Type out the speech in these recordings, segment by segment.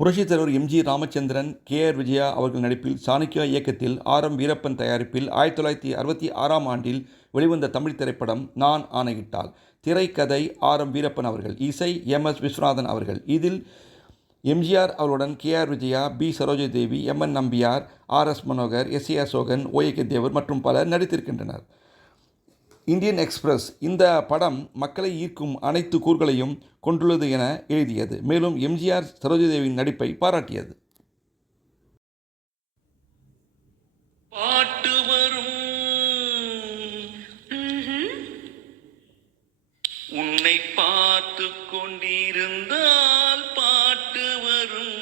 புரட்சித் தலைவர் M. G. Ramachandran, K. R. Vijaya அவர்கள் நடிப்பில் சாணக்யா இயக்கத்தில் ஆர். எம். வீரப்பன் தயாரிப்பில் 1966ஆம் ஆண்டில் வெளிவந்த தமிழ் திரைப்படம் நான் ஆணையிட்டால். திரைக்கதை ஆர். எம். வீரப்பன் அவர்கள், இசை எம். எஸ். விஸ்வநாதன் அவர்கள். இதில் எம்.ஜி.ஆர். அவர்களுடன் கே. ஆர். விஜயா, பி. சரோஜாதேவி, எம். என். நம்பியார், ஆர். எஸ். மனோகர், எஸ். ஏ. அசோகன், ஓ. ஏ. கே. தேவர் மற்றும் பலர் நடித்திருக்கின்றனர். இந்தியன் எக்ஸ்பிரஸ் இந்த படம் மக்களை ஈர்க்கும் அனைத்து கூறுகளையும் கொண்டுள்ளது என எழுதியது. மேலும் எம்.ஜி.ஆர். சரோஜாதேவியின் நடிப்பை பாராட்டியது. பாட்டு வரும் உன்னை பார்த்து கொண்டிருந்தால் பாட்டு வரும்,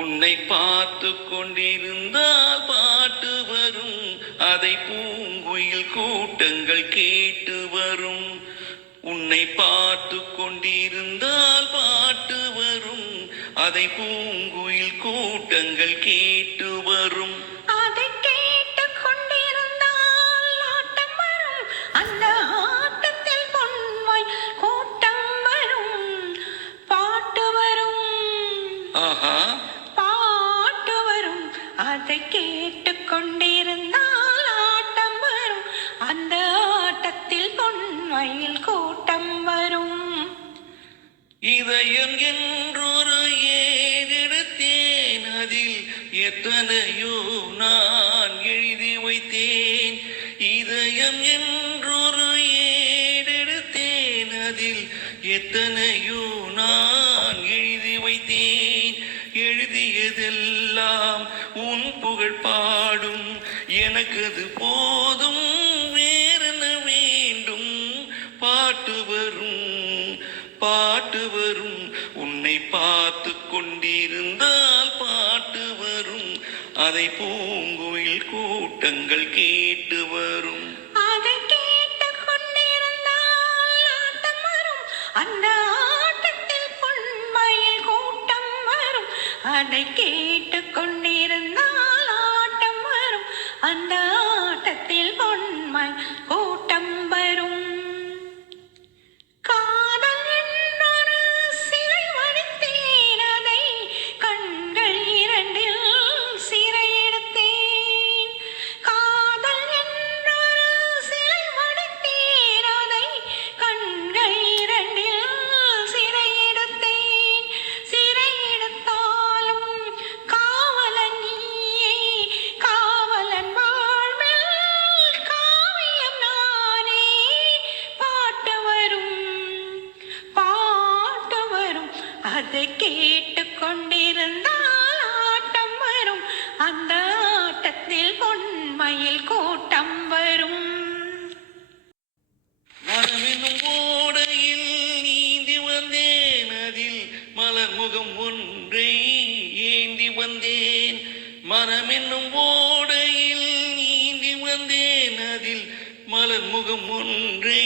உன்னை பார்த்து கொண்டிருந்தால் பாட்டு வரும், அதை பூங்குயில் கூட்டங்கள் கேட்டு வரும். உன்னை பார்த்து கொண்டிருந்தால் பாட்டு வரும், அதை பூங்குயில் கூட்டங்கள் கேட்டு வரும். அதை கேட்டு கொண்டிருந்தால் ஆட்டம் வரும், அந்த ஆட்டத்தில் பொன்வாய் கூட்டம் வரும். பாட்டு வரும், ஆஹா, பாட்டு வரும், அதை கேட்டு கொண்டிருந்தால் ஆட்டம் வரும், அந்த ஆட்டத்தில் பொன்வாயில் கூட்டம் வரும். இதயம் என்றொரு ஏறெடுத்தேன், அதில் எத்தனையோ நான் எழுதி வைத்தேன். இதயம் என்றொரு ஏறெடுத்தேன், அதில் எத்தனையோ நான் எழுதி வைத்தேன். எழுதியதெல்லாம் உன் புகழ் பாடும், எனக்கு அது போதும், வேறென்ன வேண்டும். பாட்டு வரும், பாட்டு வரும், உன்னை பார்த்து கொண்டிருந்தால் பாட்டு வரும், அதை பூங்குயில் கூட்டங்கள் கேட்டு வரும். அதை கேட்டு கொண்டிருந்தால் ஆட்டம் வரும், அந்த ஆட்டத்தில் பொன்மயில் கூட்டம் வரும். அதை கேட்டு கொண்டிருந்தால் ஆட்டம் வரும், அந்த ஆட்டத்தில் பொன்மயில் கூட்டம் வரும். காதல் என்றொரு சிறை வடித்தேன், அதை கண்கள் இரண்டில் சிறையெடுத்தேன். காதல் என்றொரு சிறை வடித்தேன், அதை கண்கள் இரண்டில் சிறையெடுத்தேன். சிறையெடுத்தாலும் காவலன் நீயே, காவலன் வாழ்வில் காவியம் நானே. பாட்டு வரும், பாட்டு வரும், அதை கேட்டு கொண்டிருந்தால் ஆட்டம் வரும், அந்த ஆட்டத்தில் பொன்மயில் கூட்டம் வரும். மனமென்னும் ஓடையில் நீந்தி வந்தேன், அதில் மலர் முகம் ஒன்றை ஏந்தி வந்தேன். மனமென்னும் ஓடையில் நீந்தி வந்தேன், அதில் மலர் முகம் ஒன்றை